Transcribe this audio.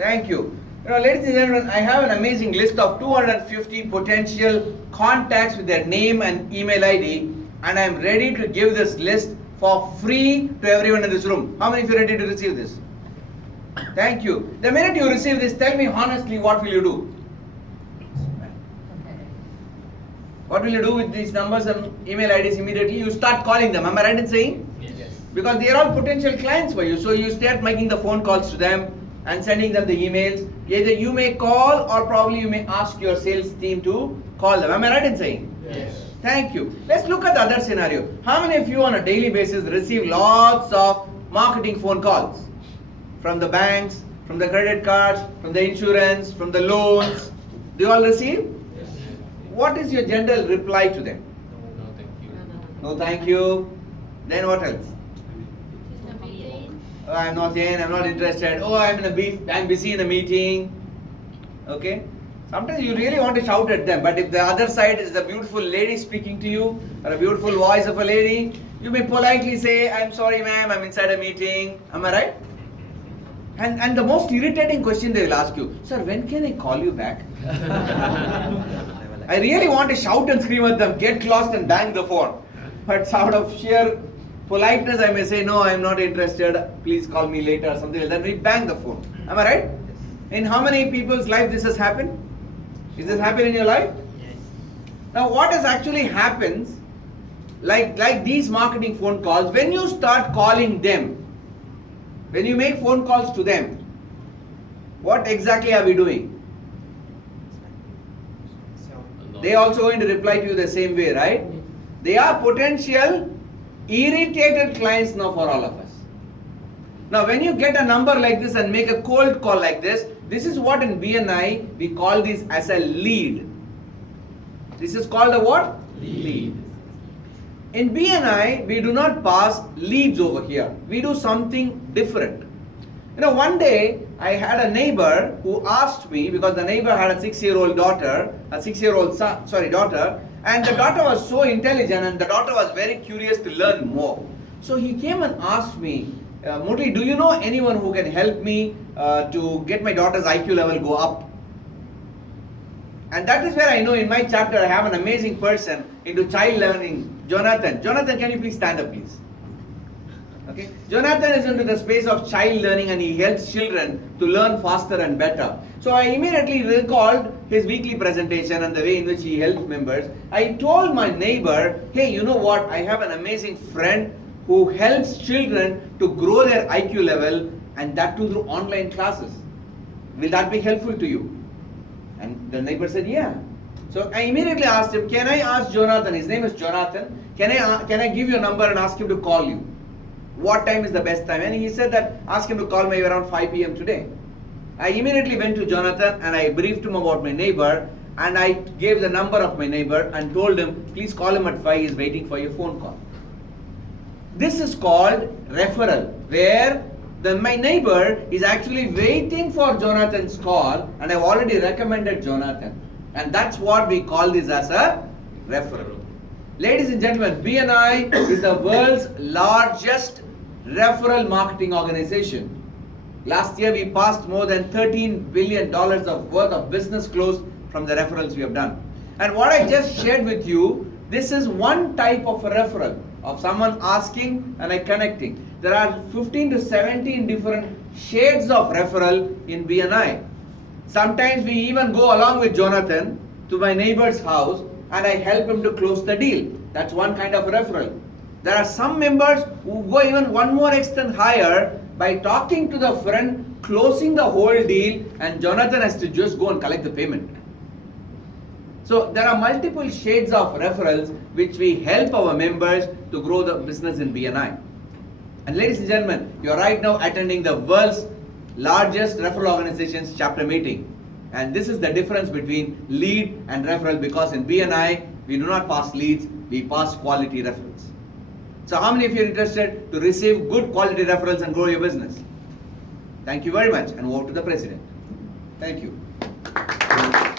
Thank you. Ladies and gentlemen, I have an amazing list of 250 potential contacts with their name and email ID, and I am ready to give this list for free to everyone in this room. How many of you are ready to receive this? Thank you. The minute you receive this, tell me honestly, what will you do? What will you do with these numbers and email IDs immediately? You start calling them. Am I right in saying? Yes. Because they are all potential clients for you. So you start making the phone calls to them and sending them the emails. Either you may call or probably you may ask your sales team to call them. Am I right in saying? Yes. Thank you. Let's look at the other scenario. How many of you on a daily basis receive lots of marketing phone calls? From the banks, from the credit cards, from the insurance, from the loans. Do you all receive? Yes. What is your general reply to them? No, thank you. No, thank you. Then what else? Oh, I'm not in, I'm not interested. Oh, I'm busy in a meeting. Okay? Sometimes you really want to shout at them, but if the other side is a beautiful lady speaking to you, or a beautiful voice of a lady, you may politely say, I'm sorry ma'am, I'm inside a meeting. Am I right? And the most irritating question they will ask you, sir, when can I call you back? I really want to shout and scream at them, get lost and bang the phone. But out of sheer politeness, I may say, no, I'm not interested, please call me later, or something like that. We bang the phone. Am I right? In how many people's life this has happened? Is this happened in your life? Yes. Now what has actually happens, like these marketing phone calls, when you start calling them, when you make phone calls to them, what exactly are we doing? They also going to reply to you the same way, right? They are potential irritated clients now for all of us. Now when you get a number like this and make a cold call like this is what in BNI we call this as a lead. This is called a what? Lead. In BNI we do not pass leads over here. We do something different. One day I had a neighbor who asked me, because the neighbor had a 6-year-old daughter, daughter, and the daughter was so intelligent and the daughter was very curious to learn more. So he came and asked me, Murali, do you know anyone who can help me to get my daughter's IQ level go up? And that is where I know in my chapter I have an amazing person into child learning, Jonathan. Jonathan, can you please stand up, please? Okay. Jonathan is into the space of child learning and he helps children to learn faster and better. So I immediately recalled his weekly presentation and the way in which he helped members. I told my neighbor, hey, you know what? I have an amazing friend who helps children to grow their IQ level, and that too through online classes. Will that be helpful to you? And the neighbor said, yeah. So I immediately asked him, can I ask Jonathan, his name is Jonathan, can I give you a number and ask him to call you? What time is the best time? And he said that ask him to call me around 5 p.m. today. I immediately went to Jonathan and I briefed him about my neighbor, and I gave the number of my neighbor and told him, please call him at 5, he's waiting for your phone call. This is called referral, where my neighbor is actually waiting for Jonathan's call, and I've already recommended Jonathan. And that's what we call this as a referral. Ladies and gentlemen, BNI is the world's largest referral marketing organization. Last year we passed more than $13 billion of worth of business closed from the referrals we have done. And what I just shared with you, this is one type of a referral, of someone asking and I connecting. There are 15 to 17 different shades of referral in BNI. Sometimes we even go along with Jonathan to my neighbor's house and I help him to close the deal. That's one kind of referral. There are some members who go even one more extent higher by talking to the friend, closing the whole deal, and Jonathan has to just go and collect the payment. So there are multiple shades of referrals which we help our members to grow the business in BNI. And ladies and gentlemen, you are right now attending the world's largest referral organization's chapter meeting. And this is the difference between lead and referral, because in BNI, we do not pass leads, we pass quality referrals. So how many of you are interested to receive good quality referrals and grow your business? Thank you very much, and over to the president. Thank you.